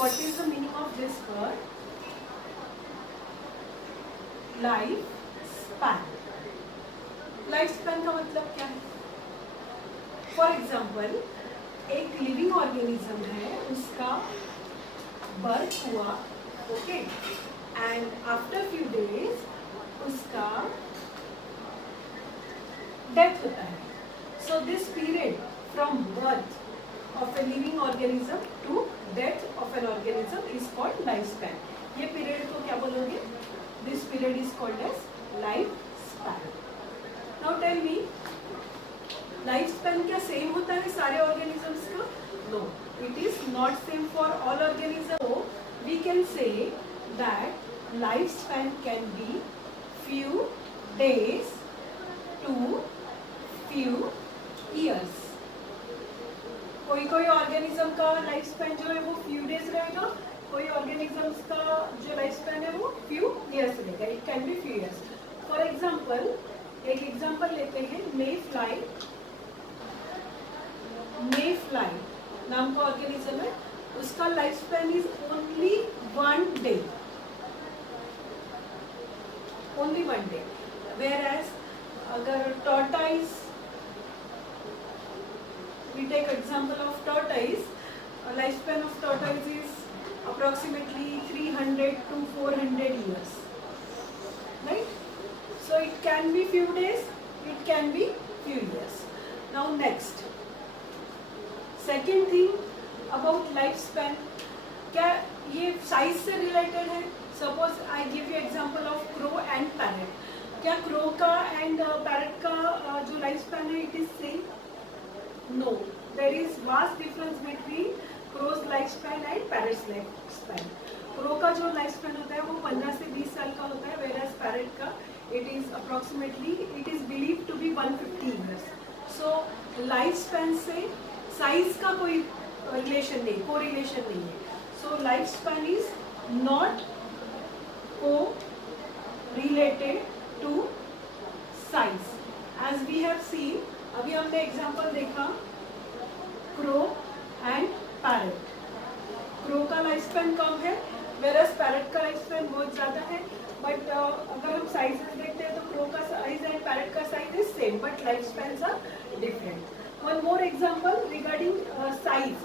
what is the meaning of this word? Life span. Life span का मतलब क्या है? फॉर एग्जाम्पल, एक लिविंग ऑर्गेनिज्म है, उसका बर्थ हुआ, okay, and after few days उसका डेथ होता है. So this period from birth of a living organism to death of an organism is called lifespan. ये पीरियड को क्या बोलोगे? This period is called as lifespan. Now tell me, lifespan क्या same होता है सारे organisms का? No, it is not same for all organisms. So we can say that lifespan can be few days to few years. कोई कोई organism का life span जो है वो फ्यू डेज रहेगा, कोई ऑर्गेनिजम्स का जो लाइफ स्पैन है वो फ्यू ईयर्स रहेगा. It can be few years. For example, एक एग्जांपल लेते हैं. मे फ्लाई नाम का ऑर्गेनिज्म है, उसका life span is only 1 day, only 1 day. Whereas अगर tortoise, we take example of tortoise, lifespan of tortoise is approximately 300 to 400 years, right? So it can be few days, it can be few years. Now next, second thing about lifespan, क्या ये size से related है? Suppose I give you example of crow and parrot. क्या crow का and parrot का जो life span है it is same? No, there is vast difference between crow's lifespan and parrot's lifespan. Crow का जो lifespan होता है वो 15 से 20 साल का होता है, whereas parrot का it is approximately, it is believed to be 150 years. So lifespan से size का कोई relation नहीं, correlation नहीं है. So lifespan is not co-related to size. As we have seen, अभी हमने एग्जाम्पल देखा क्रो एंड पैरेट. क्रो का लाइफ स्पैन कम है, वेरस पैरेट का लाइफ स्पैन बहुत ज़्यादा है. बट अगर हम साइजेस देखते हैं तो क्रो का साइज एंड पैरेट का size is same, but life spans are different. One more example regarding size.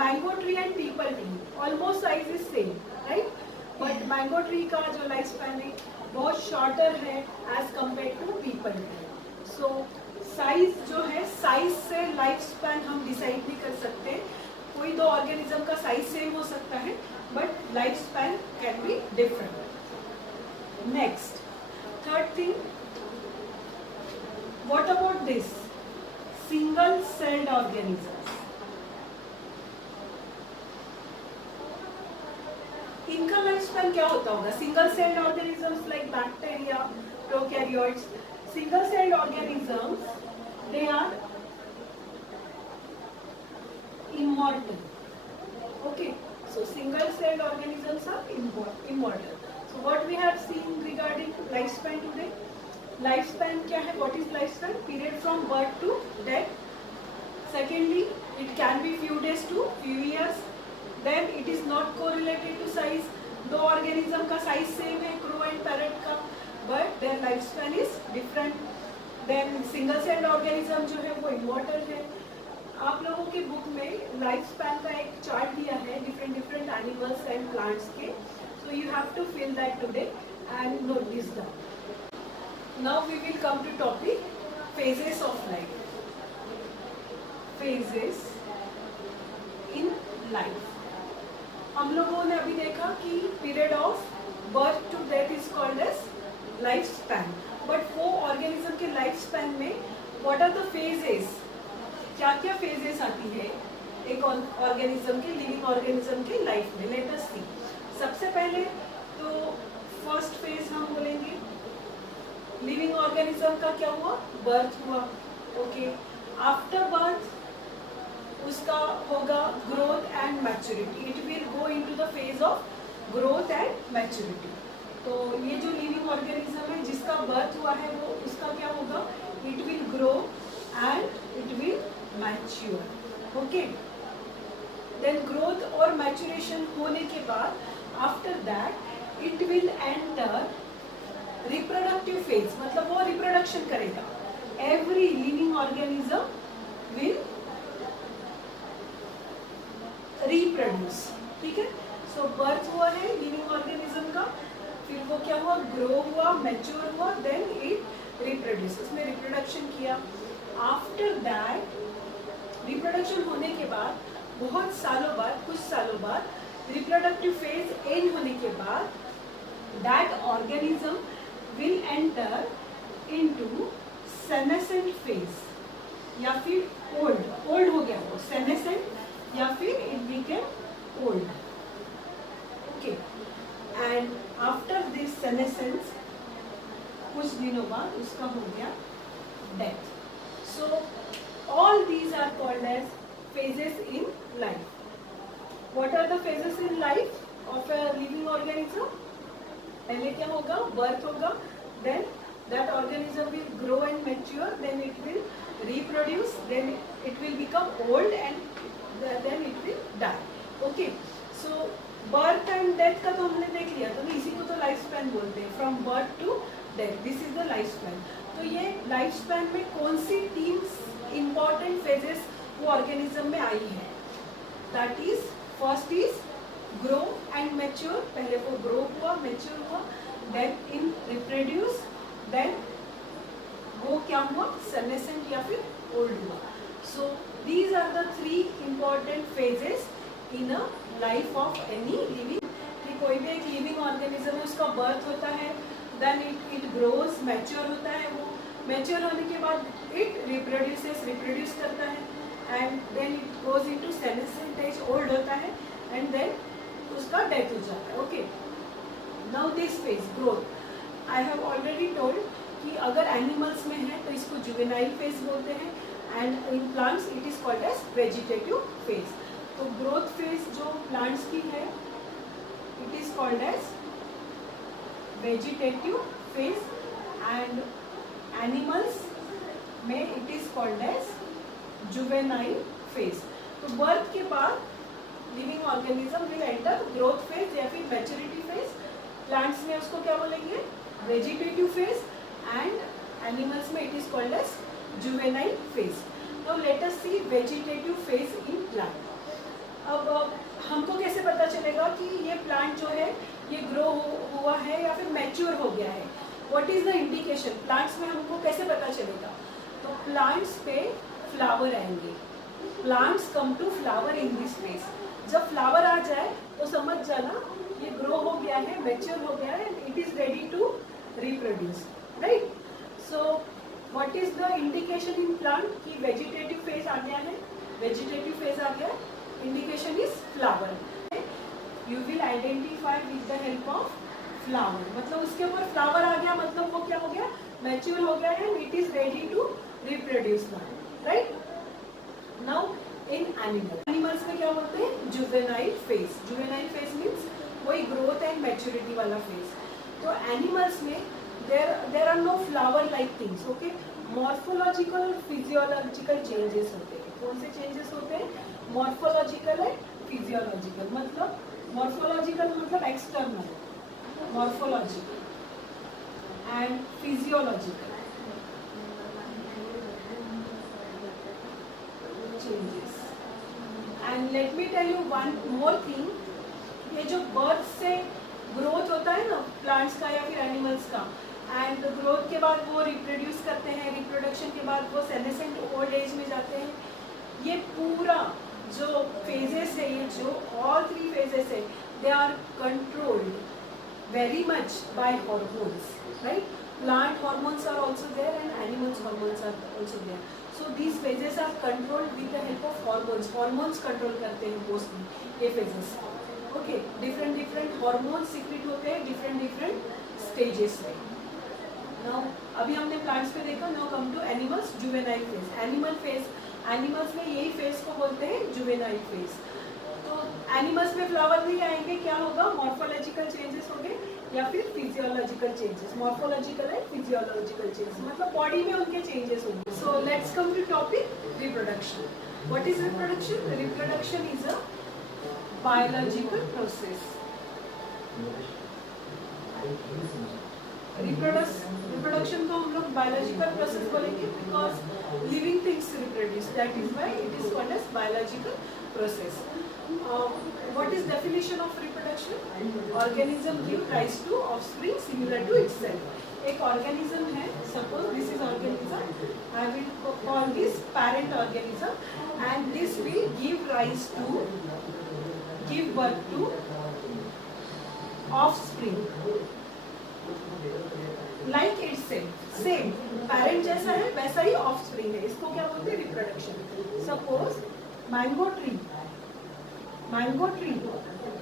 Mango tree and peepal tree, almost size is same, right? But mango tree का जो life span है बहुत shorter है as compare to peepal tree. So size जो है, size से life span हम decide नहीं कर सकते. कोई दो ऑर्गेनिज्म का साइज सेम हो सकता है but life span can be different. Next, third thing, what about this single celled organisms? इनका लाइफ स्पैन क्या होता होगा? Single celled organisms like bacteria, prokaryotes. Single celled organisms, they are immortal. Okay, so single celled organisms are immortal. So what we have seen regarding lifespan today? Lifespan क्या है? What is lifespan? Period from birth to death. Secondly, it can be few days to few years. Then it is not correlated to size. दो organism का size same है, crow and parrot का, but their lifespan is different. Then single celled organism जो है वो immortal है. आप लोगों की बुक में लाइफ स्पैन का एक चार्ट दिया है different different animals and plants के. So you have to fill that today and note this down. Now we will come to topic phases of life. Phases in life. हम लोगों ने अभी देखा कि period of birth to death is called as life span. But वो organism के life span में what are the phases, क्या क्या फेजेस आती है एक ऑर्गेनिज्म के, लिविंग ऑर्गेनिज्म के लाइफ में? लेट अस सी. सबसे पहले तो फर्स्ट फेज हम बोलेंगे लिविंग ऑर्गेनिज्म का क्या हुआ? बर्थ हुआ. ओके, आफ्टर बर्थ उसका होगा growth and maturity. It will go into the phase of growth and maturity. तो ये जो लिविंग ऑर्गेनिज्म है जिसका बर्थ हुआ है वो उसका क्या होगा? It will grow and it will mature. Okay, then growth और मैचुरेशन होने के बाद after that it will enter reproductive phase, मतलब वो रिप्रोडक्शन करेगा. Every living organism will reproduce. ठीक है. सो बर्थ हुआ है लिविंग ऑर्गेनिज्म का, फिर वो क्या हुआ, ग्रो हुआ, मैच्योर हुआ, देन इट रिप्रोड्यूस, उसने रिप्रोडक्शन किया. आफ्टर दैट रिप्रोडक्शन होने के बाद बहुत सालों बाद, कुछ सालों बाद, रिप्रोडक्टिव फेज एंड होने के बाद that organism will enter into senescent phase, या फिर ओल्ड हो गया वो सेनेसेंट, या फिर it became old. Okay. And after this senescence कुछ दिनों बाद उसका हो गया death. So all these are called as phases in life. What are the phases in life of a living organism? पहले क्या होगा, birth होगा, then that organism will grow and mature, then it will reproduce, then it will become old, and then it will die. Okay. So birth and death का तो हमने देख लिया, तो इसी को तो लाइफ स्पैन बोलते हैं. From birth to death, this is the life span. तो ये लाइफ स्पैन में कौन सी 3 इंपॉर्टेंट फेजेस वो ऑर्गेनिज्म में आई है? That is, first is grow and mature, पहले वो ग्रो हुआ, मैच्योर हुआ, देन इन रिप्रोड्यूस, देन वो क्या हुआ, सेनेसेंट या फिर ओल्ड हुआ. So these are the 3 important phases in a life of any living. कि कोई भी एक लिविंग ऑर्गेनिज्म है, उसका बर्थ होता है, देन इट ग्रोज, मैच्योर होता है, वो मैच्योर होने के बाद इट रिप्रोड्यूस करता है, and then it goes into senescent age, old होता है, एंड देन उसका डेथ हो जाता है. Okay. Now this phase growth, I have already told कि अगर एनिमल्स में है तो इसको जुवेनाइल फेज बोलते हैं, and in plants it is called as vegetative phase. तो ग्रोथ फेज जो प्लांट्स की है, it is called as vegetative phase, and animals में it is called as juvenile phase. तो बर्थ के बाद living organism will enter growth phase या फिर मैच्योरिटी फेज. प्लांट्स में उसको क्या बोलेंगे, वेजिटेटिव फेज, एंड एनिमल्स में it is called as juvenile phase. तो let us see vegetative phase in plant. अब हमको कैसे पता चलेगा कि ये प्लांट जो है ये ग्रो हुआ है या फिर मैच्योर हो गया है? What is the indication? Plants में हमको कैसे पता चलेगा? तो प्लांट्स पे फ्लावर आएंगे. Plants come to flower in this phase. जब फ्लावर आ जाए तो समझ जाना ये ग्रो हो गया है, मैच्योर हो गया है, it is ready to reproduce. Right. So what is the indication in plant कि वेजिटेटिव फेज आ गया है, वेजिटेटिव फेज आ गया, indication is flower. You will identify with the help of flower. मतलब उसके ऊपर फ्लावर आ गया, मतलब वो क्या हो गया, मैच्योर हो गया है, it is ready to reproduce now. Right. Now in animals में क्या बोलते हैं, juvenile phase. Juvenile phase means वही ग्रोथ एंड मैच्योरिटी वाला फेज. तो एनिमल्स में there are no flower like things. Okay. Morphological और फिजियोलॉजिकल चेंजेस होते हैं. कौन से चेंजेस होते हैं? Morphological and physiological. मतलब मॉर्फोलॉजिकल मतलब external, morphological and physiological changes. And let me tell you one more thing, ये जो birth से growth होता है ना plants का या फिर animals का, and growth के बाद वो reproduce करते हैं, reproduction के बाद वो senescent old age में जाते हैं. ये पूरा जो phases है, ये जो all 3 phases है, they are controlled very much by hormones, right? Plant hormones are also there and animals hormones are also there. So these phases are controlled with the help of hormones. Hormones control करते हैं mostly ये phases. Okay, different hormones secret होते हैं different stages में. Now अभी हमने plants पे देखा. Now come to animals, juvenile phase. Animals में यही phase को बोलते हैं juvenile phase. तो एनिमल्स में फ्लावर नहीं आएंगे, क्या होगा, मॉर्फोलॉजिकल चेंजेस होंगे या फिर physiological changes. Morphological and physiological changes मतलब बॉडी में उनके चेंजेस होंगे. So let's come to topic reproduction. What is reproduction? Reproduction is a biological process. Reproduction को हम लोग बायोलॉजिकल प्रोसेस बोलेंगे because living things reproduce, that is why it is called as biological process. What is definition of reproduction? Organism give rise to offspring similar to itself. एक organism है, suppose this is organism, I will call this parent organism, and this will give birth to offspring like itself. Same parent जैसा है वैसा ही offspring है, इसको क्या बोलते हैं? Reproduction. Suppose mango tree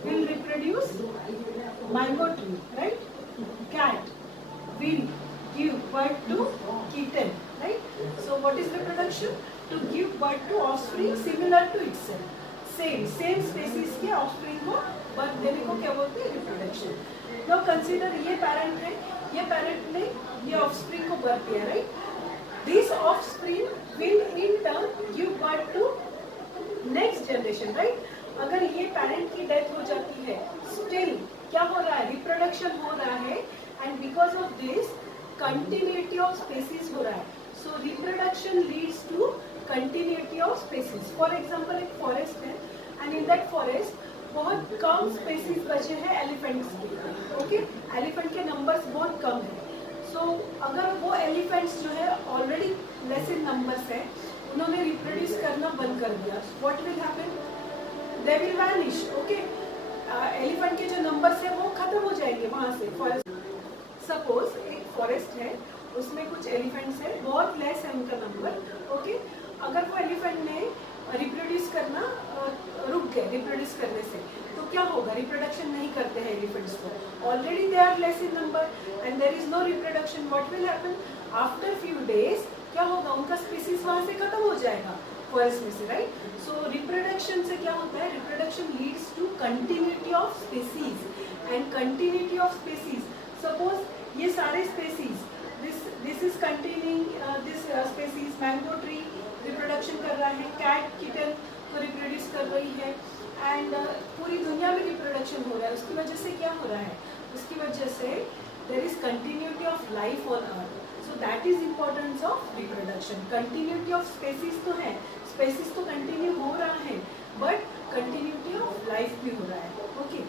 will reproduce mango tree, right? Cat will give birth to kitten, right? So what is reproduction? To give birth to offspring similar to itself. same species के offspring को birth देने को क्या बोलते हैं? Reproduction. Now consider ये parent है, ये parent ने ये offspring को birth दिया, right? This offspring will in turn give birth to next generation, right? अगर ये पेरेंट की डेथ हो जाती है, स्टिल क्या हो रहा है? रिप्रोडक्शन हो रहा है, and because of this continuity of species हो रहा है। So reproduction leads to continuity of species. For example एक फॉरेस्ट है, एंड इन दैट फॉरेस्ट बहुत कम स्पेसीज बचे हैं एलिफेंट्स के। ओके, एलिफेंट के नंबर्स बहुत कम है। सो अगर वो एलिफेंट्स जो है ऑलरेडी लेस इन नंबर्स है, उन्होंने रिप्रोड्यूस करना बंद कर दिया, what will happen? They will vanish, okay? Elephant के जो नंबर्स है वो खत्म हो जाएंगे वहाँ से। फॉरेस्ट, सपोज एक फॉरेस्ट है, उसमें कुछ एलिफेंट्स है, बहुत लेस है उनका नंबर, ओके? अगर वो एलिफेंट ने रिप्रोड्यूस करना रुक गए रिप्रोड्यूस करने से, तो क्या होगा? रिप्रोडक्शन नहीं करते हैं एलिफेंट्स को, already they are less in number and there is no reproduction. What will happen? After few days क्या होगा? उनका स्पीसीज वहाँ से खत्म हो जाएगा फॉरेस्ट में से, राइट? सो रिप्रोडक्शन से क्या होता है? Reproduction leads to continuity of species, and continuity of species, suppose ये सारे species, this is continuing this species, mango tree reproduction कर रहा है, कैट किटन को रिप्रोड्यूस कर रही है, एंड पूरी दुनिया में रिप्रोडक्शन हो रहा है। उसकी वजह से क्या हो रहा है? उसकी वजह से there is continuity of life on earth. So that is importance of reproduction. Continuity of species तो है, स्पेसीज तो कंटिन्यू हो रहा है, बट कंटिन्यूटी ऑफ लाइफ भी हो रहा है, ओके?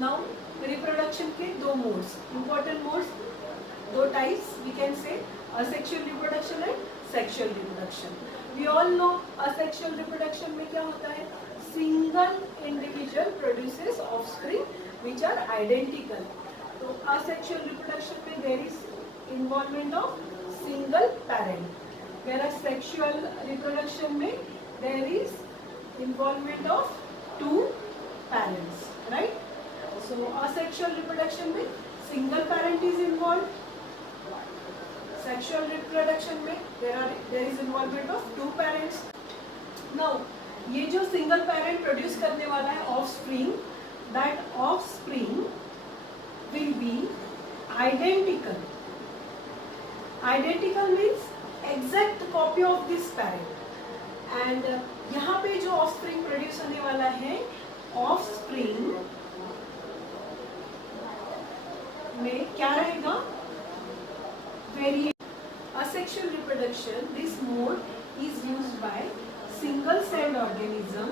नाउ रिप्रोडक्शन के दो मोड्स, इंपॉर्टेंट मोड्स, दो types we can say, asexual reproduction and sexual reproduction. We all know asexual reproduction में क्या होता है? Single individual produces offspring which are identical. तो असेक्सुअल रिप्रोडक्शन में there is involvement of single parent, whereas sexual reproduction में there is involvement of two parents, right? So asexual reproduction में single parent is involved, sexual reproduction में there is involvement of two parents. Now ये जो single parent produce करने वाला है offspring, that offspring will be identical. Identical means exact copy of this parent, and यहाँ पे जो ऑफस्प्रिंग प्रोड्यूस होने वाला है, ऑफस्प्रिंग में क्या रहेगा? Variation. Asexual reproduction, this mode is used by single celled organism,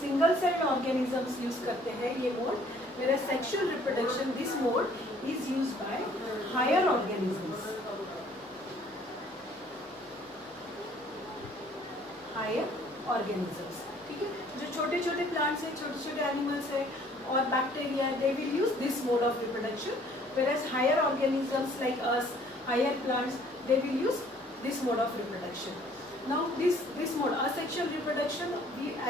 single celled organisms use करते हैं ये मोड, मेरा sexual reproduction this mode is used by higher organisms, higher organisms, ठीक है? जो छोटे छोटे प्लांट्स हैं, छोटे छोटे एनिमल्स हैं और bacteria, they will use this mode of reproduction, whereas higher organisms like us, higher plants, they will use this mode of reproduction. Now this mode, asexual reproduction,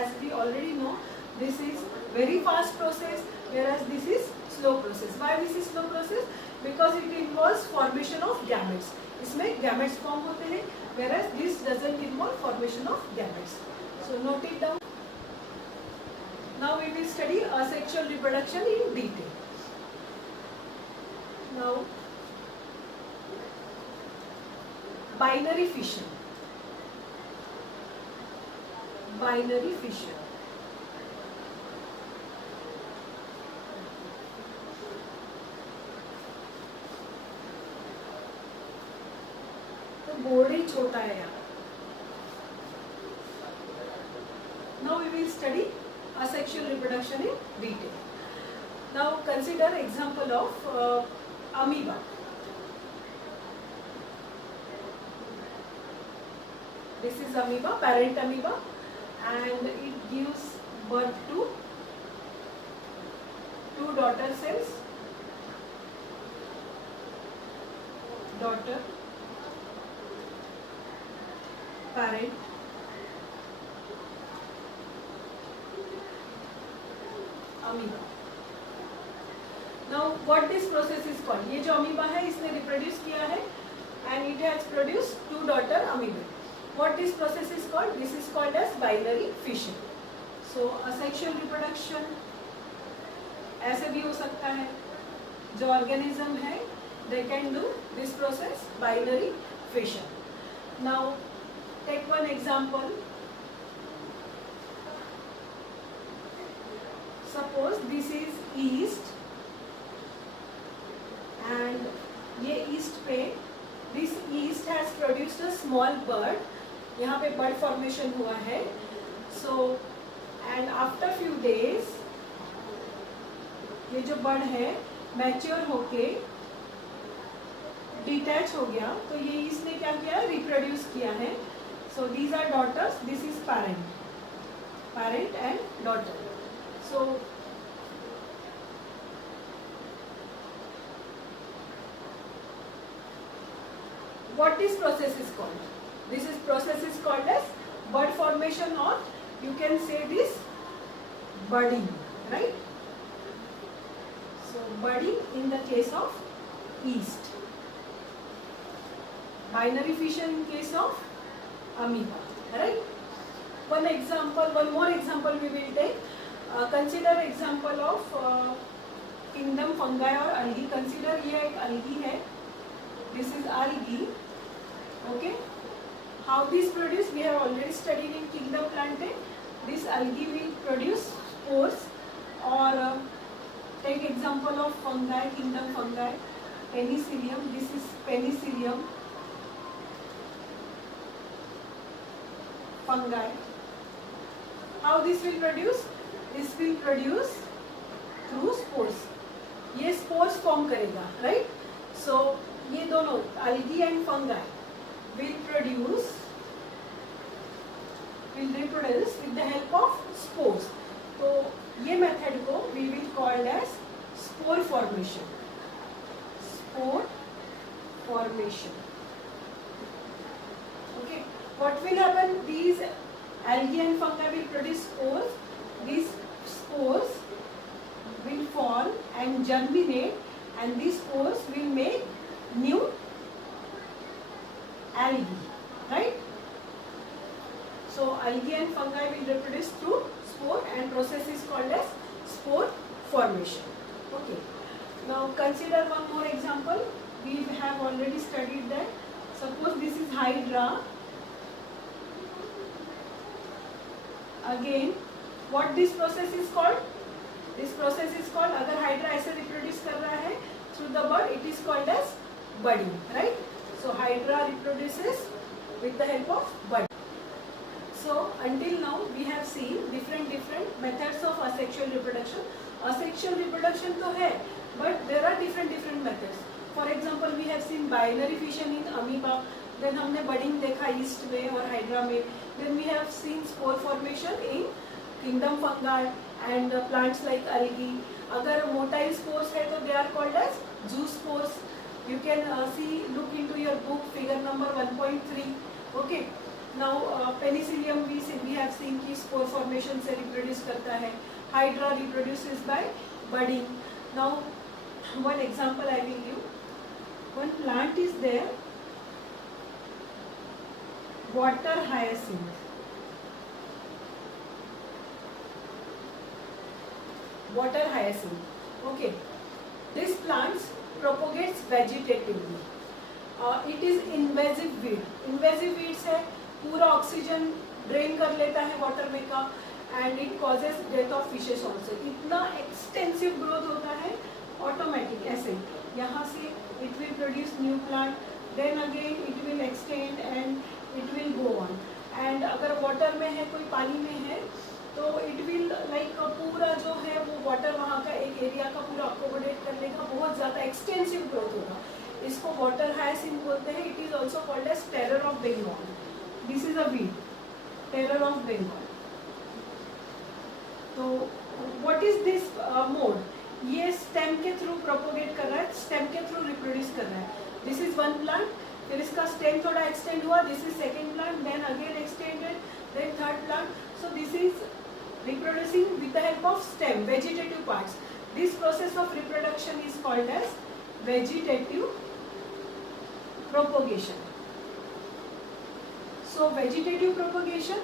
as we already know, this is very fast process, whereas this is slow process. Why this is slow process? Because it involves formation of gametes. इसमें gametes form होते हैं, whereas this doesn't involve formation of gametes. So note it down. Now we will study asexual reproduction in detail. Now binary fission. Binary fission. Board ही छोटा है यहाँ. Now we will study asexual reproduction in detail. Now consider example of amoeba. This is amoeba, parent amoeba, and it gives birth to two daughter cells. Daughter, parent, amoeba. Now what this process is called? ये जो amoeba है इसने reproduce किया है and it has produced two daughter amoeba. What this process is called? This is called as binary fission. So asexual reproduction ऐसे भी हो सकता है. जो organism है they can do this process, binary fission. Now take one example. Suppose this is yeast and ये yeast पे this yeast has produced a small bud. यहाँ पे bud formation हुआ है. So and after few days ये जो bud है mature होके डिटैच हो गया. तो ये इसने क्या किया, रिप्रोड्यूस किया है. So these are daughters, this is parent and daughter. So what this process is called? This is process is called as bud formation, or you can say this budding, right? So budding in the case of yeast. Binary fission in case of amoeba, right? One more example we will take. Consider example of kingdom fungi or algae. Consider ये एक algae है. This is algae. Okay. How this produce? We have already studied in kingdom plantae. This algae will produce spores. Or take example of fungi, kingdom fungi, penicillium. This is penicillium fungi. How this will produce? This will produce through spores. ये spores form करेगा, right? So ये दोनों algae and fungi will reproduce with the help of spores. तो ये method को we will call as spore formation. Spore formation. Okay. What will happen? These algae and fungi will produce spores. These spores will fall and germinate, and these spores will make new algae, right? So algae and fungi will reproduce through spore, and process is called as spore formation. Okay. Now consider one more example. We have already studied that. Suppose this is hydra. Again, what this process is called? This process is called, अगर hydra ऐसे reproduce कर रहा है through the bud, it is called as budding, right? So hydra reproduces with the help of bud. So until now we have seen different methods of asexual reproduction. Asexual reproduction तो है, but there are different methods. For example, we have seen binary fission in amoeba. Then हमने budding देखा yeast में और hydra में. Then we have seen spore formation in kingdom fungi and plants like algae. अगर motile spores है तो they are called as zoospores. You can look into your book figure number 1.3. Okay. Now penicillium we have seen कि spore formation से reproduce करता है. Hydra reproduces by budding. Now one example I will give. One plant is there. Water hyacinth. Water hyacinth. Okay. This plant propagates vegetatively. It is invasive weed. Invasive weeds है, पूरा oxygen drain कर लेता है water में का, and it causes death of fishes also. इतना extensive growth होता है, automatic ऐसे यहाँ से it will produce new plant. then again it will extend and it will go on. and अगर वाटर में है, कोई पानी में है, तो इट विल लाइक पूरा जो है वो वाटर वहाँ का एक एरिया का पूरा अकोमोडेट कर लेगा, बहुत ज़्यादा एक्सटेंसिव ग्रोथ होगा. इसको वाटर हायसिंथ बोलते हैं. It is also called as terror of Bengal. This is a weed, terror of Bengal. तो व्हाट इज दिस मोड? ये स्टेम के थ्रू प्रोपोगेट कर रहा है, स्टेम के थ्रू रिप्रोड्यूस कर रहा है. दिस इज वन प्लांट, फिर इसका स्टेम थोड़ा एक्सटेंड हुआ, this is second plant, then again extended, then third plant. So this is reproducing with the help of stem, vegetative parts. This process of reproduction is called as vegetative propagation. So vegetative propagation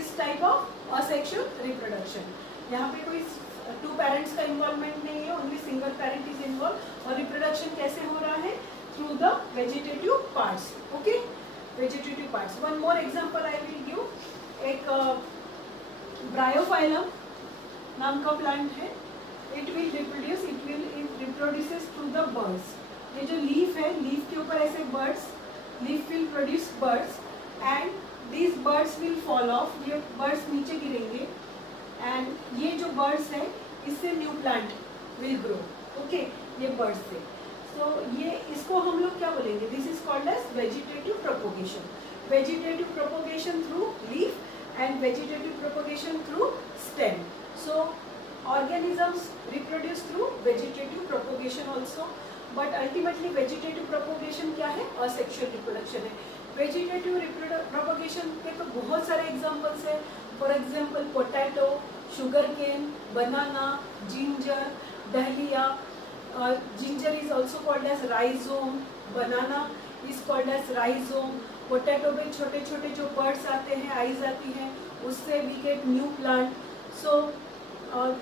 is type of asexual reproduction. यहाँ पे कोई to parents का involvement नहीं है, only single parent is involve. और reproduction कैसे हो रहा है? Through the vegetative parts. Okay, vegetative parts. One more example I will give. एक ब्रायोफाइलम नाम का प्लांट है. It will reproduce, it reproduces through the birds. ये जो लीफ है, लीफ के ऊपर ऐसे birds, leaf will produce birds and these birds will fall of. ये बर्ड्स नीचे गिरेंगे एंड ये जो बर्ड्स है इससे new plant will grow. Okay, ये बर्ड्स से. सो ये इसको हम लोग क्या बोलेंगे? This is called as vegetative propagation. Vegetative propagation through leaf and vegetative propagation through stem. So organisms reproduce through vegetative propagation also, but ultimately vegetative propagation क्या है? asexual reproduction है. vegetative propagation के तो बहुत सारे examples है. for example potato, sugarcane, banana, ginger, dahlia. Ginger is also called as rhizome, banana is called as rhizome. Potato में छोटे छोटे जो बर्ड्स आते हैं, आइज आती हैं, उससे we get new plant. So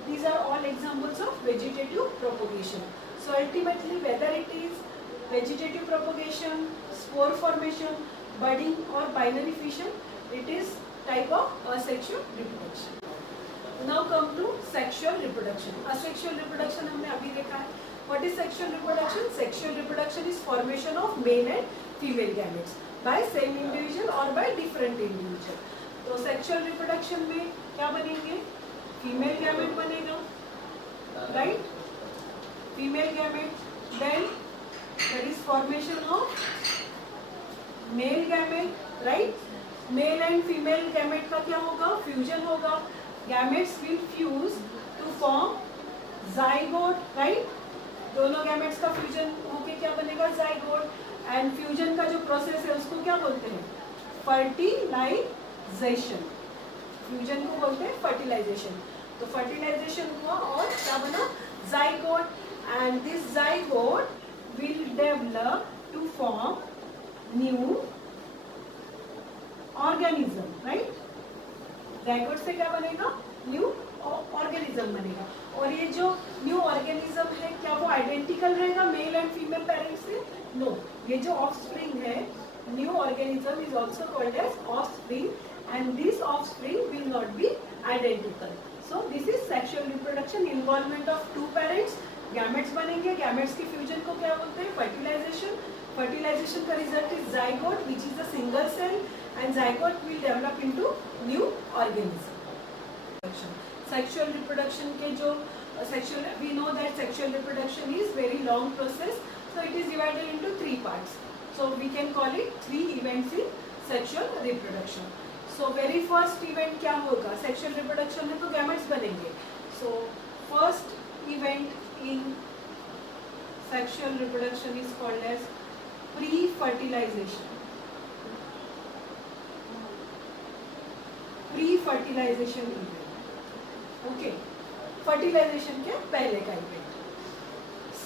these are all examples of vegetative propagation. So ultimately whether it is vegetative propagation, spore formation, budding और binary fission, it is type of asexual reproduction. Now come to sexual reproduction. Asexual reproduction हमने अभी देखा है. What is sexual reproduction? Sexual reproduction is formation of male and female gametes by same individual or by different individual. तो sexual reproduction में क्या बनेंगे? female gamete बनेगा, right? female gamete. Then there is formation of male gamete, right? male and female gamete का क्या होगा? fusion होगा. gametes will fuse to form zygote, right? दोनों gametes का fusion होके क्या बनेगा? zygote. एंड फ्यूजन का जो प्रोसेस है उसको क्या बोलते हैं? फर्टिलाइजेशन. फ्यूजन को बोलते हैं फर्टिलाइजेशन. तो फर्टिलाइजेशन हुआ और क्या बना? Zygote. And this zygote will develop to form new organism, right? Zygote से क्या बनेगा? न्यू ऑर्गेनिज्म बनेगा. और ये जो न्यू ऑर्गेनिज्म है, क्या वो आइडेंटिकल रहेगा मेल एंड फीमेल पेरेंट्स से? नो. ये जो ऑफस्प्रिंग है, new organism is also called as offspring, and this offspring will not be identical. So this is sexual reproduction. Involvement of two parents, gametes बनेंगे. Gametes की fusion को क्या बोलते हैं? फर्टिलाइजेशन. फर्टिलाइजेशन का result is zygote which is a single cell, and zygote will develop into new organism. Sexual reproduction के जो sexual, we know that sexual reproduction is very long process. So it is divided into 3 parts. So we can call it 3 events in sexual reproduction. So very first event क्या होगा? Sexual reproduction में तो gametes बनेंगे. So first event in sexual reproduction is called as pre-fertilization. Pre-fertilization event. Okay. Fertilization के पहले का event.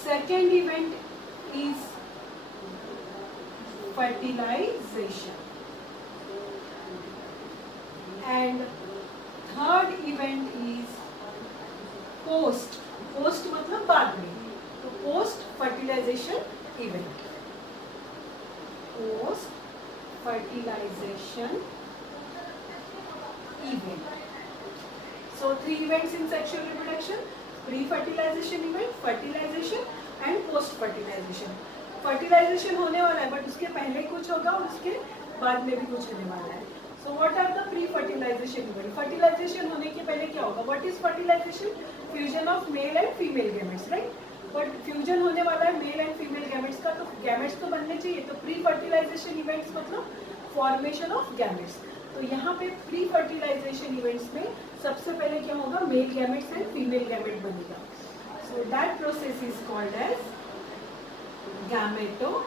Second event is fertilization, and third event is post. post मतलब बाद में. तो post fertilization event. post fertilization event. So 3 events in sexual reproduction: pre-fertilization event, fertilization and post fertilization. Fertilization होने वाला है, बट उसके पहले कुछ होगा और उसके बाद में भी कुछ होने वाला है. So what are the pre fertilization event? Fertilization होने के पहले क्या होगा? What is fertilization? Fusion of male and female gametes, right? But fusion होने वाला है मेल एंड फीमेल गैमेट्स का, तो गैमेट्स तो बनने चाहिए. तो प्री फर्टिलाइजेशन इवेंट्स मतलब फॉर्मेशन ऑफ गैमेट्स. तो यहाँ पे प्री फर्टिलाइजेशन इवेंट्स में सबसे पहले क्या होगा? Male gametes and female gamete बनेगा. So that process is called as gametogenesis.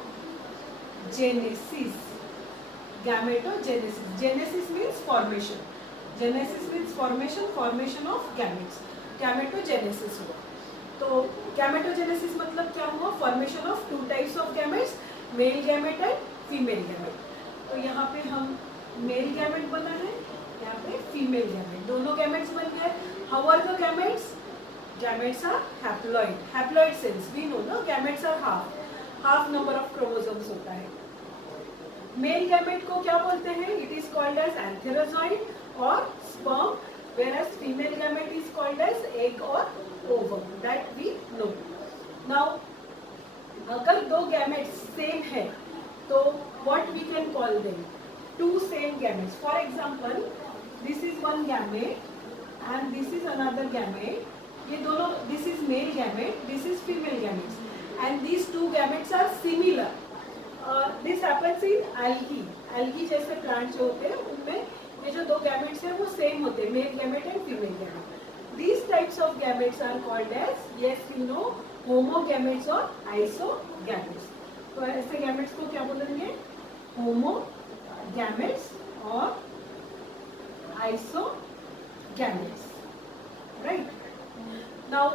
Gametogenesis. Genesis means formation. Genesis means formation. Formation of gametes. Gametogenesis हुआ. तो गैमेटोजेनेसिस मतलब क्या हुआ? Formation of two types of gametes, male gamete and female gamete. तो यहाँ पे हम मेल गैमेट बना है, यहाँ पे फीमेल गैमेट, दोनों गैमेट्स बन गए. How are the gametes? Gametes are haploid. Haploid cells we know ना, gametes are half number of chromosomes होता है. मेल गैमेट को क्या बोलते हैं? It is called as antherozoid और sperm, whereas female gamete is called as egg or ovum, that we know. Now अगर दो gametes same है तो what we can call them? Two same gametes. For example, this is one gamete and this is another gamete. ये दोनों, this is male gamete, this is female gametes, and these two gametes are similar. This happens in algae. Algae जैसे plants जो होते हैं उनमें ये जो दो गैमेट्स हैं वो सेम होते हैं, male gamete and female gamete. These types of gametes are called as, yes you know, homogametes और आइसोगैमेट्स. तो ऐसे गैमेट्स को क्या बोलेंगे? होमोगैमेट्स और आइसोगैमेट्स, राइट? नाउ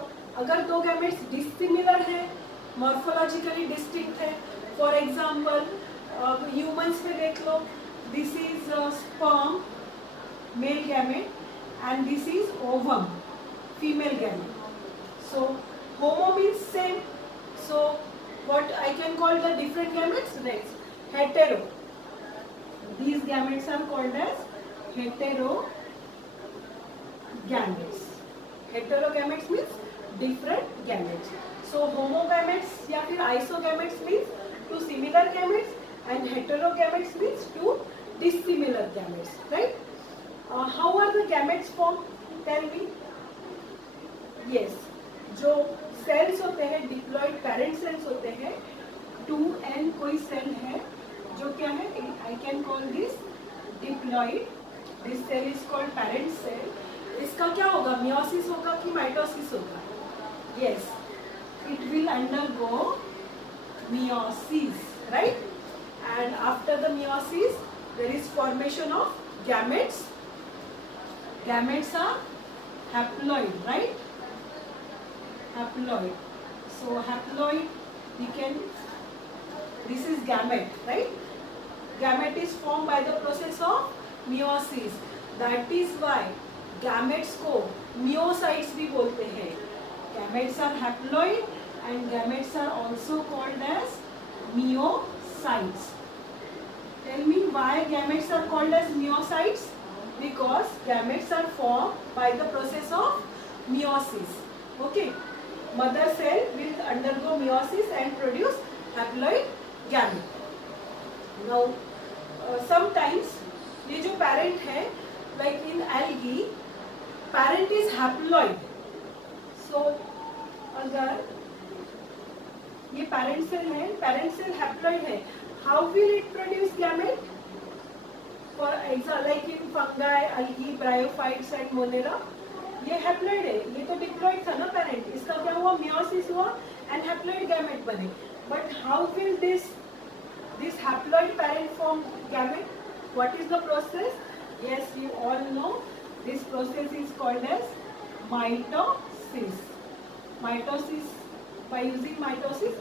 अगर दो गैमेट्स डिसिमिलर है, मॉर्फोलॉजिकली डिस्टिंक्ट है, फॉर एग्जाम्पल ह्यूमंस में देख लो, this is sperm, male gamete, and this is ovum, female gamete. So homo means same. So what I can call the different gametes? Next, hetero. These gametes are called as heterogametes. Heterogametes means different gametes. So homogametes या फिर isogametes means two similar gametes, and heterogametes means two dissimilar gametes, right? How are the gametes formed? Tell me. Yes, जो cells होते हैं, diploid parent cells होते हैं, 2n कोई cell है जो क्या है? I can call this diploid. This cell is called parent cell. इसका क्या होगा? meiosis होगा कि mitosis होगा? Yes, it will undergo meiosis, right? And after the meiosis there is formation of gametes. Gametes are haploid, right? Haploid. So haploid, we can, this is gamete, right? Gamete is formed by the process of meiosis. That is why gametes को myocytes भी बोलते हैं. Gametes are haploid and gametes are also called as myocytes. Tell me why gametes are called as myocytes? Because gametes are formed by the process of meiosis. Okay, mother cell will undergo meiosis and produce haploid gamete. Now sometimes ये जो parent है, like in algae, parent is haploid. So अगर ये parent cell है, parent cell haploid है, how will it produce gamete? For example, like in fungi, algae, bryophytes and monera, ये haploid है, ये तो diploid था ना parent, इसका क्या हुआ? meiosis हुआ and haploid gamete बने. But how will this haploid parent form gamete? What is the process? Yes, you all know. This process is called as mitosis. Mitosis, by using mitosis,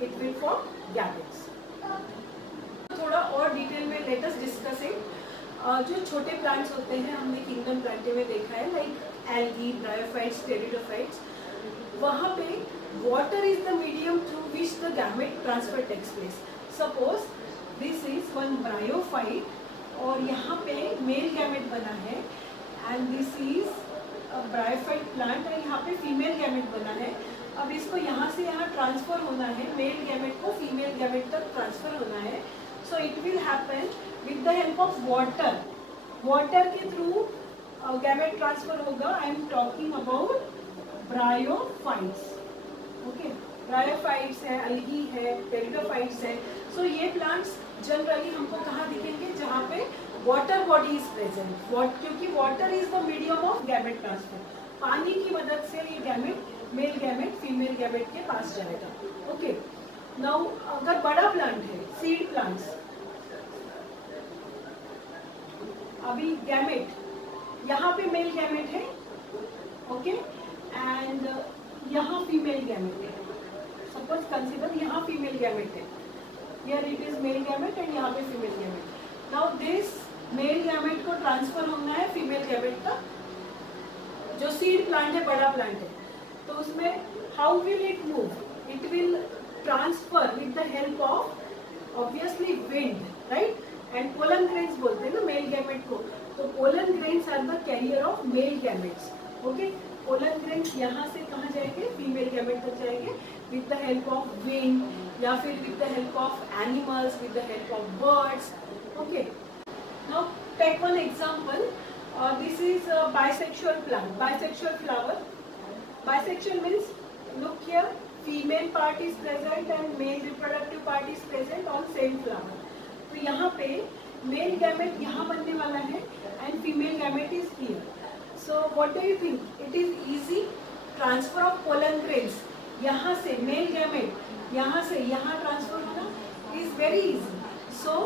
it will form gametes. थोड़ा और detail में let us discuss it. जो छोटे plants होते हैं हमने kingdom Plantae में देखा है, लाइक एल्गी, ब्रायोफाइट्स, टेरिडोफाइट्स, वहाँ पे water is the medium through which the gamete transfer takes place. Suppose this is one bryophyte और यहाँ पे मेल गैमेट बना है, and this is bryophyte plant और यहाँ पे फीमेल गैमेट बना है. अब इसको यहाँ से यहाँ ट्रांसफर होना है, मेल गैमेट को फीमेल गैमेट तक ट्रांसफर होना है. So it will happen with the help of water. Water के थ्रू गैमेट ट्रांसफर होगा. आई am talking about bryophytes. Okay, bryophytes है, अलगी है, टेरिडोफाइट्स है. सो ये प्लांट्स जनरली हमको कहाँ दिखेंगे? जहाँ पे वाटर बॉडी इज प्रेजेंट. क्योंकि water is the medium of gamete transfer. पानी की मदद से ये gamete, male gamete female gamete के पास जाएगा. ओके, नाउ अगर बड़ा प्लांट है, सीड प्लांट्स, अभी गैमेट यहाँ पे मेल गैमेट है, ओके, एंड यहाँ फीमेल गैमेट है. सपोज कंसीडर यहाँ फीमेल गैमेट है, here it is male gamete and यहाँ पे female gamete. Now this male gamete को ट्रांसफर होना है फीमेल गैमेट तक. जो सीड प्लांट है, बड़ा प्लांट है, तो उसमें how will it move? It will transfer with the help of obviously wind, right, and pollen grains बोलते हैं ना मेल गैमेट को. तो pollen grains are the carrier of male gametes. Okay, pollen grains यहाँ से कहाँ जाएंगे? फीमेल गैमेट तक जाएंगे with the help of wind या फिर with the help of animals, with the help of birds. Okay, now take one example. This is a bisexual plant, bisexual flower. Bisexual means, look here, female part is present and male reproductive part is present on same flower. तो यहाँ पे male gamete यहाँ बनने वाला है and female gamete is here. So what do you think? It is easy transfer of pollen grains. यहाँ से male gamete यहाँ से यहाँ transfer होना is very easy. So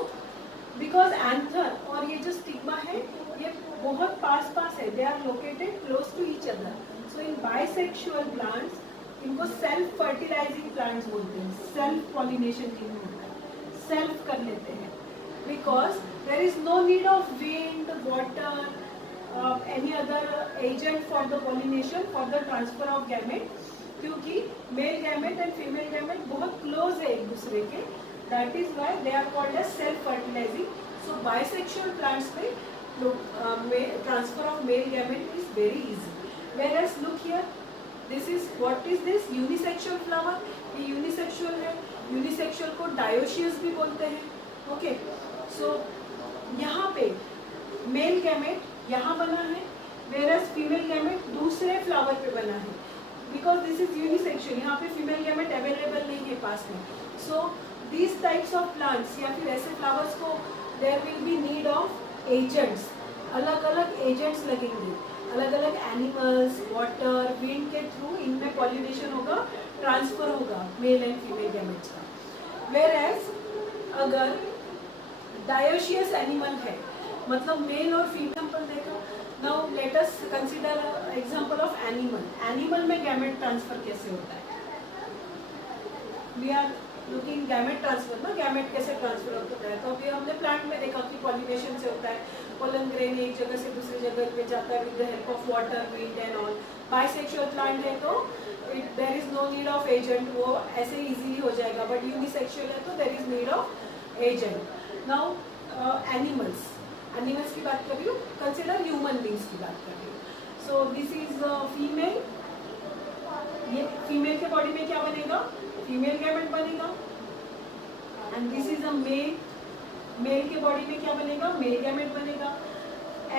because anther और ये जो stigma है ये बहुत पास पास है, they are located close to each other. So in bisexual plants, इनको सेल्फ फर्टिलाइजिंग प्लांट्स बोलते हैं. सेल्फ पॉलिनेशन इनमें होता है, सेल्फ कर लेते हैं, because there is no need of wind, water, any other agent for the pollination, for the transfer of gamete. क्योंकि male gamete and female gamete बहुत क्लोज है एक दूसरे के. That is why they are called as self fertilising. So bisexual plants में transfer of male gamete is very easy. Whereas look here, this is, what is this? Unisexual flower. ये unisexual है. Unisexual को dioecious भी बोलते हैं. Okay, so यहाँ पे male gamete यहाँ बना है, whereas female gamete दूसरे flower पे बना है. Because this is unisexual, यहाँ पे female gamete available नहीं है पास में. So these types of plants या फिर ऐसे flowers को there will be need of agents, अलग अलग एजेंट्स लगेंगे, अलग अलग एनिमल्स, वाटर, विंड के थ्रू इनमें पॉलिनेशन होगा, ट्रांसफर होगा मेल एंड फीमेल गैमेट्स का. वेयर एज अगर डायोशियस एनिमल है, मतलब मेल और फीमेल देखा. Now let us consider example of animal. Animal में गैमेट ट्रांसफर कैसे होता है? We are looking gamete transfer ना, गैमेट कैसे ट्रांसफर होता है. तो अभी हमने प्लांट में देखा कि पॉलिनेशन से होता है. पोलन ग्रेन एक जगह से दूसरी जगह पे जाता है with the help of water, wind and all. Bisexual plant है तो there is no need of agent, वो ऐसे इजीली हो जाएगा. बट यूनिसेक्सुअल है तो there is need of agent. Now animals, animals की बात कर रही हूँ, कंसिडर ह्यूमन बींग्स की बात कर रही हूँ. So this is female. ये फीमेल के बॉडी में क्या बनेगा? फीमेल गैमेट बनेगा. And this is a male. Male के बॉडी में क्या बनेगा? मेल गैमेट बनेगा.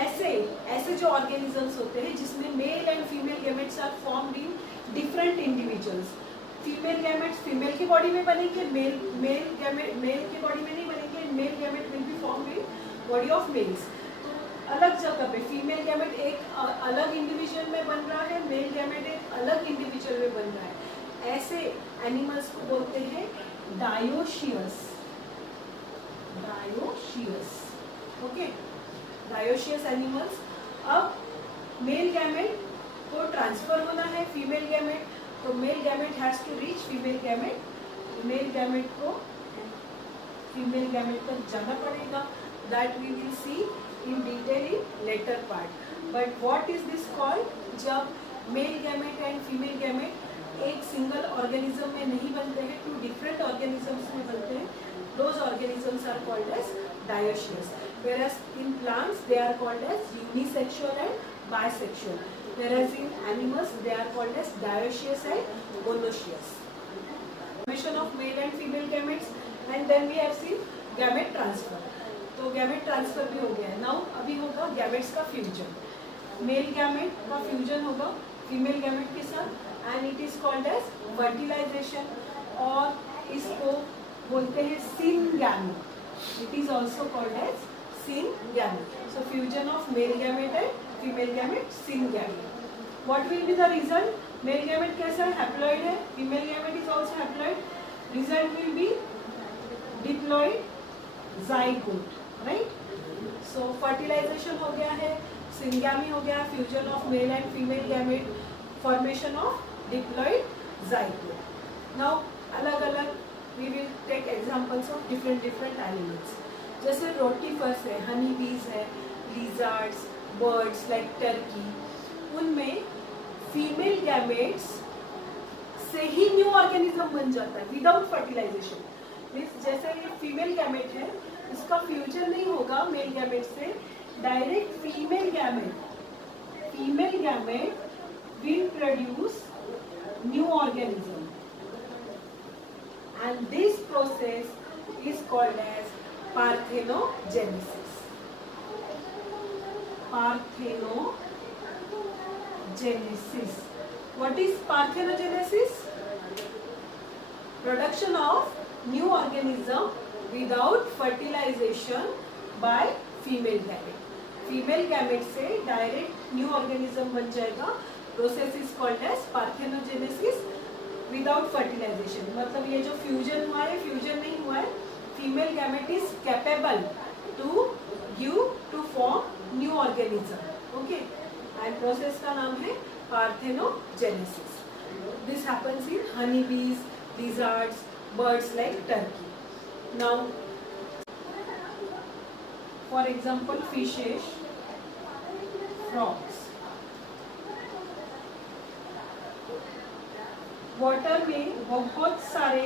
ऐसे जो ऑर्गेनिजम्स होते हैं जिसमें male and female gametes are formed in different individuals. Female gametes female की बॉडी में बनेंगे, मेल गैमेट मेल की बॉडी में नहीं बनेंगे. Male gamete will be formed in body of males. तो अलग जगह पे फीमेल गैमेट एक अलग इंडिविजुअल में बन रहा है, मेल गैमेट एक अलग इंडिविजुअल में बन रहा है. ऐसे एनिमल्स को बोलते हैं dioecious. Dioecious, okay, dioecious animals. अब मेल गैमेट को ट्रांसफर होना है फीमेल गैमेट, तो male gamete has to reach female gamete. Male gamete को फीमेल गैमेट तक जाना पड़ेगा. That we will see in detail in later part. But what is this called? जब male gamete and female gamete एक single organism में नहीं बनते हैं, टू डिफरेंट ऑर्गेनिजम्स में बनते हैं, those organisms are called as dioecious. whereas in plants they are called as unisexual and bisexual. whereas in animals they are called as dioecious and monoecious. Formation of male and female gametes, and then we have seen gamete transfer. तो gamete transfer भी हो गया है. Now अभी होगा gametes का fusion. Male gamete का fusion होगा फीमेल गैमेट के साथ and it is called as fertilization, और इसको बोलते हैं syngamy. It is also called as syngamy. So fusion of male gamete and female gamete, syngamy. What will be the result? Male gamete कैसा है? Haploid है. Female gamete is also haploid. Result will B diploid zygote, right. So fertilisation हो गया है, syngamy हो गया, fusion of male and female gamete, formation of diploid zygote. Now अलग अलग we will take examples of different animals. जैसे rotifers है, honey bees है, लिजर्ड्स, बर्ड्स लाइक टर्की. उनमें फीमेल गैमेट्स से ही न्यू ऑर्गेनिज्म बन जाता है विदाउट फर्टिलाइजेशन. मीन्स जैसे ये फीमेल गैमेट है, इसका फ्यूजन नहीं होगा मेल गैमेट से, direct female gamete will produce new organism and this process is called as parthenogenesis. What is parthenogenesis? Production of new organism without fertilization by female gamete. Female gamete से direct new organism बन जाएगा. Process is called as parthenogenesis without fertilization. मतलब ये जो fusion हुआ है, fusion नहीं हुआ है. Female gamete is capable to form new organism. Okay. And process का नाम है parthenogenesis. This happens in honeybees, lizards, birds like turkey. Now, for example, fishes, frogs. Water में बहुत सारे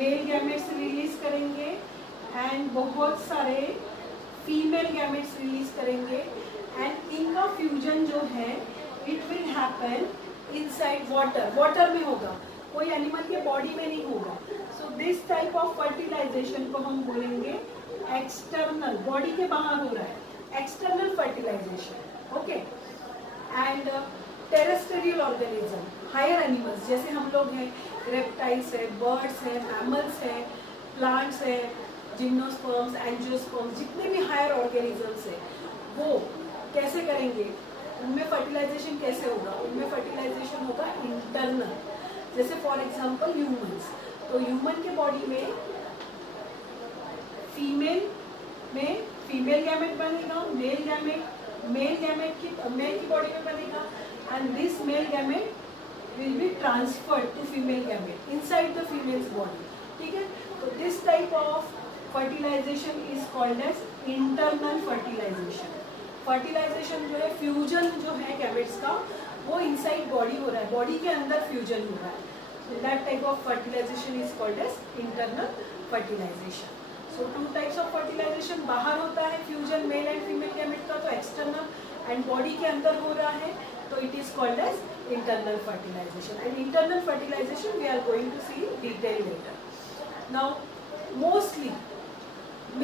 मेल गैमेट्स रिलीज करेंगे एंड बहुत सारे फीमेल गैमेट्स रिलीज करेंगे, एंड इनका फ्यूजन जो है it will happen inside water. Water में होगा, कोई एनिमल के बॉडी में नहीं होगा. So this type of fertilization को हम बोलेंगे एक्सटर्नल, बॉडी के बाहर हो रहा है, external fertilization. Okay. And terrestrial organism, higher animals जैसे हम लोग हैं, रेप्टाइल्स है, बर्ड्स है, मैमल्स है, प्लांट्स है, जिम्नोस्पर्म्स, एंजियोस्पर्म्स, जितने भी हायर ऑर्गेनिजम्स है वो कैसे करेंगे? उनमें फर्टिलाइजेशन कैसे होगा? उनमें फर्टिलाइजेशन होगा इंटरनल. जैसे फॉर एग्जांपल ह्यूमंस, तो ह्यूमन के बॉडी में फीमेल गैमेट बनेगा, मेल गैमेट की बॉडी में बनेगा, and this male gamete will be transferred to female gamete inside the female's body. ठीक है. तो this type of fertilization is called as internal fertilization. Fertilization जो है, फ्यूजन जो है गैमेट्स का, वो इनसाइड बॉडी हो रहा है, बॉडी के अंदर फ्यूजन हो रहा है. So that type of fertilization is called as internal fertilization. So two types of fertilization, बाहर होता है fusion mail and female gamete का, तो एक्सटर्नल, एंड बॉडी के अंदर हो रहा है तो it is called as internal fertilization. And internal fertilization we are going to see in detail later. Now mostly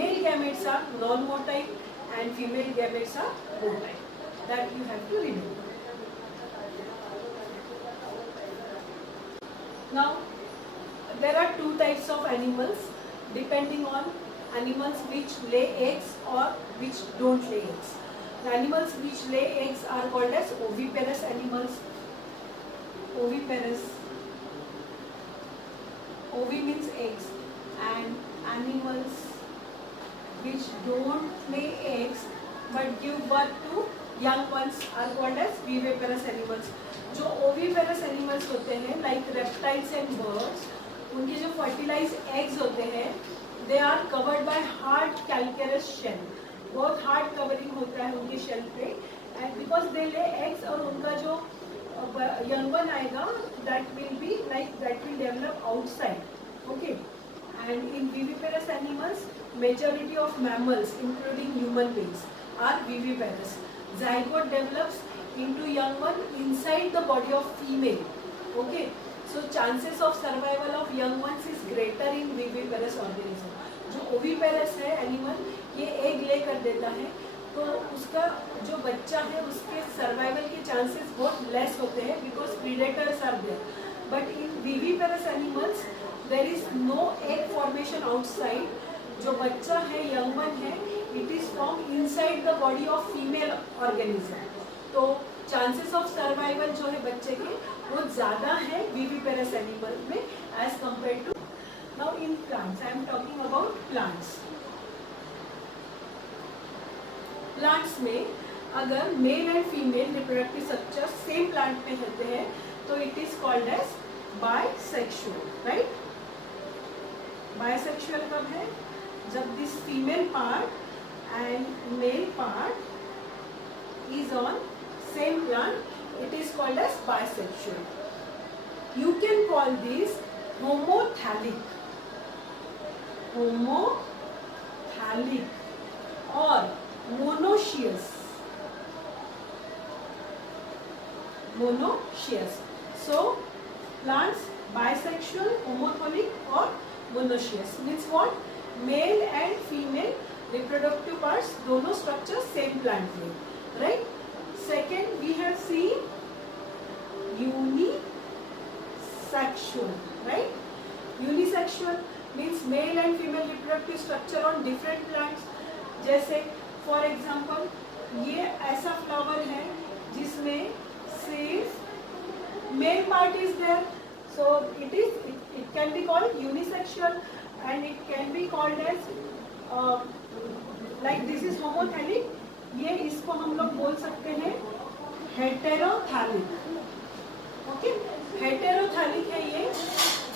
male gametes are non-motile and female gametes are motile. That you have to remember. Now, there are two types of animals depending on animals which lay eggs or which don't lay eggs. The animals which lay eggs are called as oviparous animals. Oviparous. Ovi means eggs, and animals which don't lay eggs but give birth to young ones are called as viviparous animals. जो oviparous animals होते हैं like reptiles and birds, उनके जो fertilized eggs होते हैं they are covered by hard calcareous shell. बहुत hard covering होता है उनके shell पे, and because they lay eggs और उनका जो young one आएगा that will develop outside. Okay. And in viviparous animals, majority of mammals including human beings are viviparous. Zygote develops into young one inside the body of female. Okay, so chances of survival of young ones is greater in viviparous organism. जो oviparous है animal, ये egg ले कर देता है, तो उसका जो बच्चा है उसके सर्वाइवल के चांसेस बहुत लेस होते हैं because predators are there. But in viviparous animals there is no egg formation outside. जो बच्चा है, यंग वन है, it is form inside the body of female organism. तो चांसेस ऑफ सर्वाइवल जो है बच्चे के वो ज़्यादा है विविपेरस एनिमल में as compare to. Now in plants, I am talking about plants. Plants में अगर male and female reproductive structure same plant में होते हैं तो it is called as bisexual. Right, bisexual कब है? जब this female part and male part is on same plant, it is called as bisexual. You can call this homothallic, और monoecious. So plants bisexual, homothallic or monoecious means what? Male and female reproductive parts दोनों structure same plant में. Right? Second we have seen unisexual. Right? Unisexual means male and female reproductive structure on different plants. जैसे for example ये ऐसा flower है जिसमें सिर्फ male part is there, so it can be called unisexual and it can be called as like this is homothallic. ये इसको हम लोग बोल सकते हैं हेटेरोथैलिक. ओके, हेटेरोथैलिक है ये.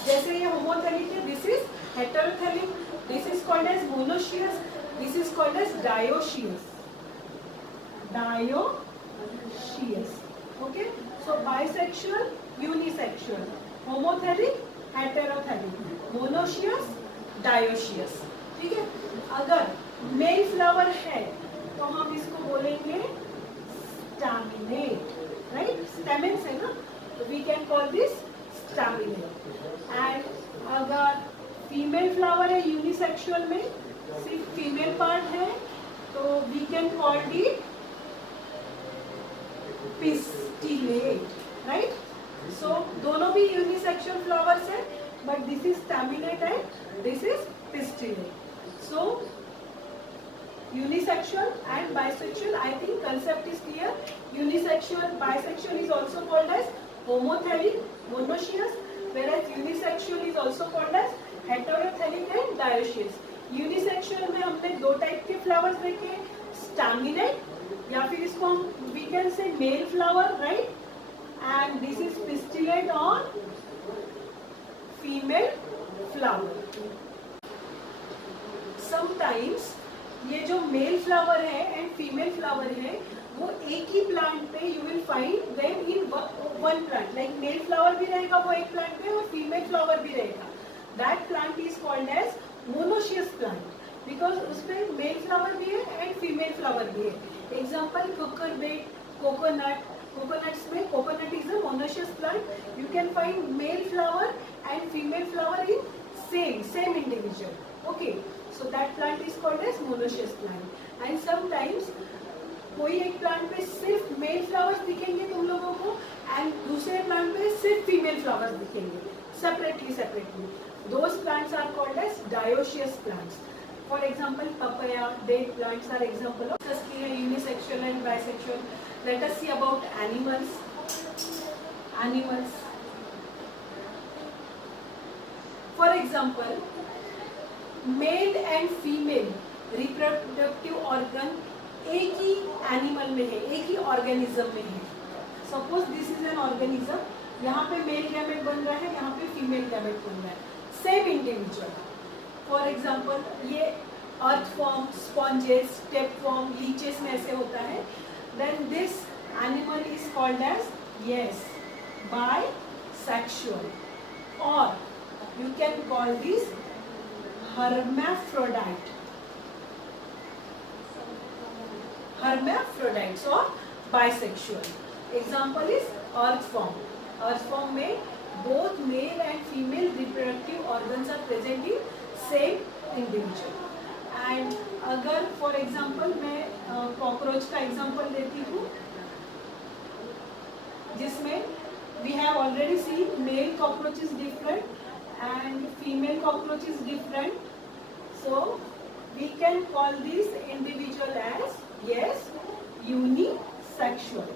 जैसे ये होमोथैलिक है, this is heterothallic. This is called as monoecious. This is called as dioecious. Okay, so bisexual, unisexual, homothelic, heterothelic, monoecious, dioecious. ठीक है. अगर मेल फ्लावर है तो हम इसको बोलेंगे staminate. Right? Stamens है ना, तो we can call this staminate. And अगर फीमेल फ्लावर है यूनिसेक्सुअल में, सिर्फ फीमेल पार्ट है, तो we can call it pistillate. Right, so दोनों भी यूनिसेक्सुअल फ्लावर्स है, but this is staminate and this is pistillate. So unisexual and bisexual, I think concept is clear. Unisexual, bisexual is also called as homothelic, monoecious, whereas unisexual is also called as heterothelic and dioecious. Unisexual में हमने दो type के flowers देखे, staminate या फिर इसको हम we can say male flower. Right, and this is pistillate on female flower. Sometimes ये जो मेल फ्लावर है एंड फीमेल फ्लावर है वो एक ही प्लांट पे you will find them in one plant. Like male flower भी रहेगा वो एक प्लांट पे और फीमेल फ्लावर भी रहेगा. That plant is called as monoecious plant because उसमें मेल फ्लावर भी है एंड फीमेल फ्लावर भी है. Example cucurbit, coconut. कोकोनट्स में coconut is a monoecious plant. You can find male flower and female flower in same individual. Okay, so that plant is called as monoecious plant. And sometimes कोई एक plant पे सिर्फ male flowers दिखेंगे तुम लोगों को and दूसरे plant पे सिर्फ फीमेल फ्लावर्स दिखेंगे separately. Those plants are called as dioecious plants. For example, papaya, date plants are example of unisexual and bisexual. Let us see about animals. For example, male and female reproductive organ एक ही animal में है, एक ही organism में है. Suppose this is an organism, यहाँ पे male gamete बन रहा है, यहाँ पे फीमेल गैमेट बन रहा है, सेम इंडिविजुअल. फॉर एग्जाम्पल ये earthworm, sponges, tapeworm, leeches में ऐसे होता है. Then this animal is called as bisexual, or you can call this hermaphrodites or bisexual. Example is earthworm. Earthworm में both male and female reproductive organs are present in same individual. And अगर for example मैं cockroach का example देती हूँ, जिसमें we have already seen male cockroach is different and female cockroach is different. So we can call this individual as, yes, unisexual.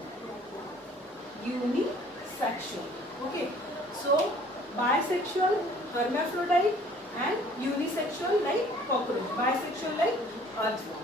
Unisexual. Okay. So bisexual, hermaphrodite, and unisexual like cockroach. Bisexual like earthworm.